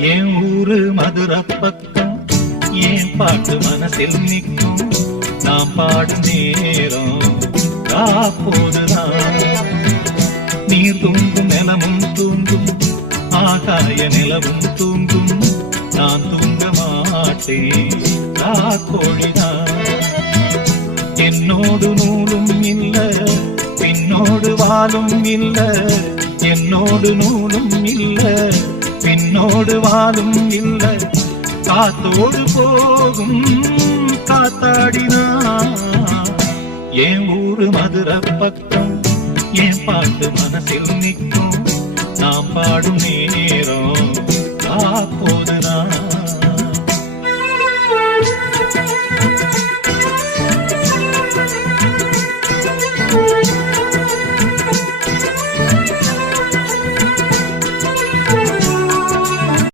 என் ஊரு மதுரை பக்கம் ஏன் பாட்டு மனசில் நிற்கும். நாம் பாடும் நேரம் காப்போதுதான் நீர் தூங்கும் நிலமும் தூங்கும் ஆகாய நிலவும் தூங்கும். நான் தூங்க மாட்டேன். காக்கோழிதான் என்னோடு நூலும் இல்ல பின்னோடு வாழும் இல்ல என்னோடு நூலும் இல்லை. பின்னோடு வாழும் இல்லை காத்தோடு போகும் காத்தாடினா என் ஊரு மதுர பக்கம் என் பாட்டு மனசில் நிற்கும். நாம் பாடும் நேரம் காப்போ